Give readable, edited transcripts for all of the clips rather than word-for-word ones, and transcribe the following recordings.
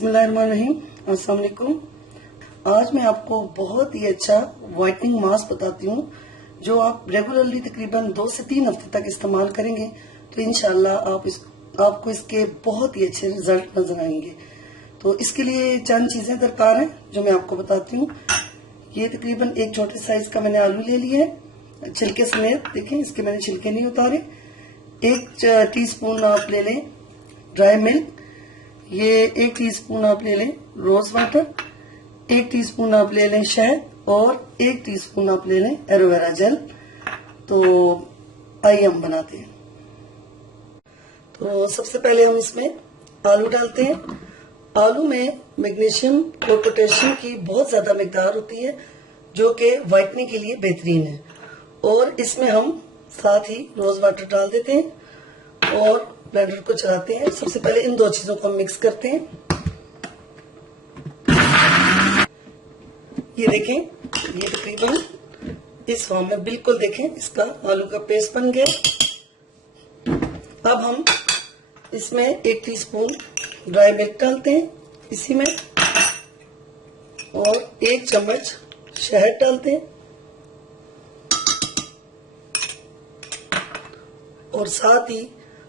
बिस्मिल्लाहिर्रहमानिर्रहीम। अस्सलाम वालेकुम। आज मैं आपको बहुत ही अच्छा व्हाइटनिंग मास्क बताती हूँ जो आप रेगुलरली तकरीबन 2 से 3 हफ्ते तक इस्तेमाल करेंगे तो इंशाल्लाह आपको इसके बहुत ही अच्छे रिजल्ट नजर आएंगे। तो इसके लिए चंद चीजें दरकार हैं जो मैं आपको बताती हूँ। ये तकरीबन एक छोटे साइज का मैंने आलू ले लिया है छिलके समेत। देखें, इसके मैंने छिलके नहीं उतारे। 1 टीस्पून आप ले लें ड्राई मिल्क। ये 1 टीस्पून आप ले लें रोज वाटर। 1 टीस्पून आप ले लें शहद और 1 टीस्पून आप ले लें एलोवेरा जेल। तो आइए हम बनाते हैं। तो सबसे पहले हम इसमें आलू डालते हैं। आलू में मैग्नीशियम और पोटेशियम की बहुत ज्यादा मिकदार होती है जो कि व्हाइटनिंग के लिए बेहतरीन है। और इसमें हम साथ ही रोज वाटर डाल देते हैं और ब्लेंडर को चलाते हैं। सबसे पहले इन 2 चीजों को हम मिक्स करते हैं। ये देखें, ये तकरीबन इस फॉर्म में बिल्कुल देखें इसका आलू का पेस्ट बन गया। अब हम इसमें 1 टीस्पून ड्राई मिल्क डालते हैं इसी में और 1 चम्मच शहद डालते हैं और साथ ही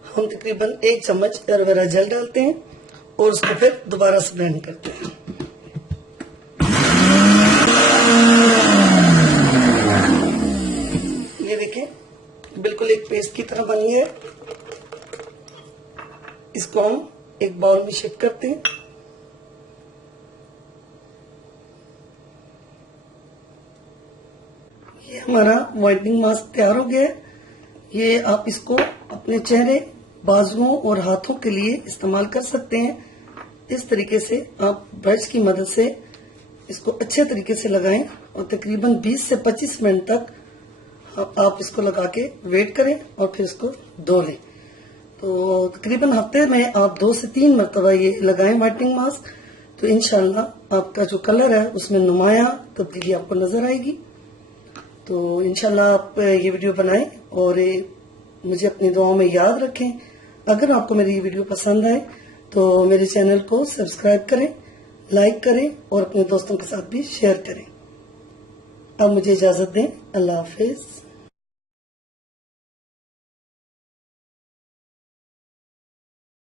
हम तकरीबन 1 चम्मच एलोवेरा जेल डालते हैं और उसको फिर दोबारा से ब्लेंड करते हैं। ये देखें, बिल्कुल एक पेस्ट की तरह बनी है। इसको हम एक बाउल में शिफ्ट करते हैं। ये हमारा व्हाइटनिंग मास्क तैयार हो गया है। ये आप इसको अपने चेहरे, बाजुओं और हाथों के लिए इस्तेमाल कर सकते हैं। इस तरीके से आप ब्रश की मदद से इसको अच्छे तरीके से लगाएं और तकरीबन 20 से 25 मिनट तक आप इसको लगा के वेट करें और फिर इसको धो लें। तो तकरीबन हफ्ते में आप 2 से 3 मरतबा ये लगाएं व्हाइटनिंग मास्क। तो इंशाल्लाह आपका जो कलर है उसमें नुमाया तब्दीली आपको नजर आएगी। तो इंशाल्लाह आप ये वीडियो बनाएं और मुझे अपनी दुआओं में याद रखें। अगर आपको मेरी ये वीडियो पसंद आए तो मेरे चैनल को सब्सक्राइब करें, लाइक करें और अपने दोस्तों के साथ भी शेयर करें। अब मुझे इजाजत दें। अल्लाह हाफिज।